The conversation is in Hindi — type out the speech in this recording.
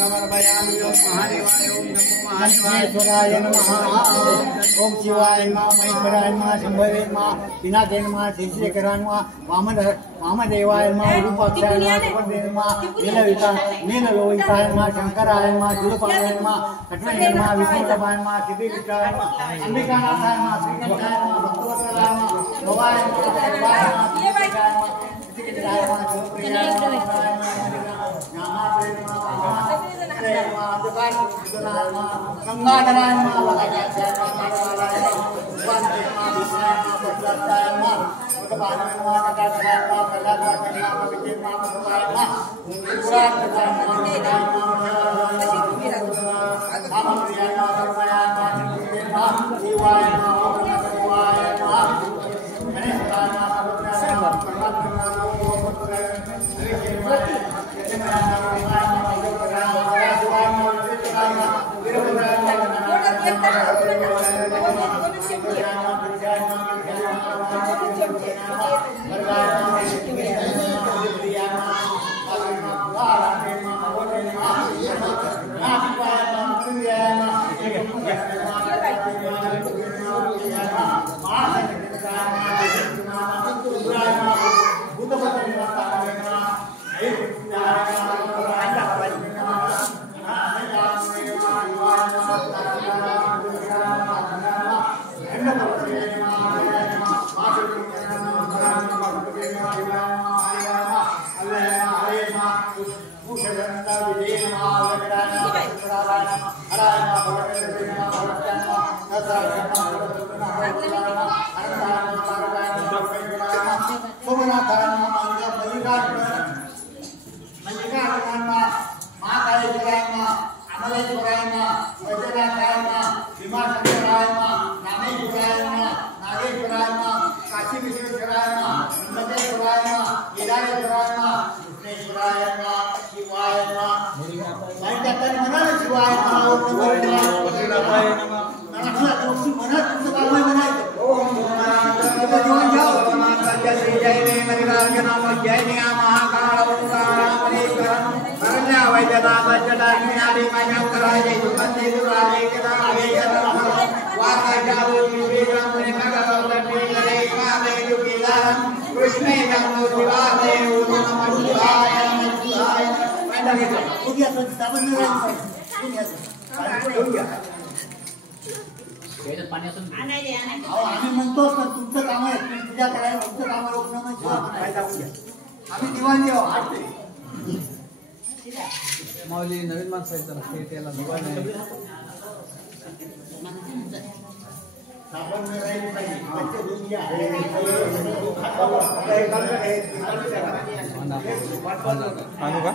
समर्पयामि। ओम महादेवाय ओम नमो महादेवाय नमः। ओम शिवाय नमः, महेश्वराय नमः, शंभवे नमः, पिनाके नमः, शिवशेखराय नमः, वामदेवाय नमः, विरूपाक्षाय नमः, सुभद्रे नमः, नीललोहिताय नमः, शंकराय नमः, शूलपाणाय नमः, कटनाय नमः, विष्णुदेवाय नमः, सिद्धिविष्टाय नमः, अंबिकानाथाय नमः, श्रीकंठाय नमः, भक्तवत्सलाय नमः, भवाय नमः, शिवाय नमः, सिद्धिविष्टाय नमः, सिद्धिविष्टाय नमः, शिवप्रियाय नमः, नामात्रे नमः, गंगाधराय नमः, भगवानाय नमः, भगवानाय नमः, भगवानाय नमः, विष्णुनाय नमः, भगवताय नमः, भगवानाय नमः, नटाधराय नमः, प्रहलादाय नमः, पवित्रे नमः, भगवानाय नमः, पुराणाय नमः, भगवानाय नमः, रामप्रियाय नमः, धर्माय नमः, शिवाय नमः, शिवाय नमः, गणेशाय नमः, भगवताय नमः, आम्ही म्हणतो पण तुमचं काम आहे, तुम्ही पूजा करायला तुमचं काम रोखणं म्हणजे फायदा होऊया. आम्ही दिवाण देऊ आठवते माऊली नवीन माणसं आहेत त्याला ते त्याला दिवाण आहे. आणू का?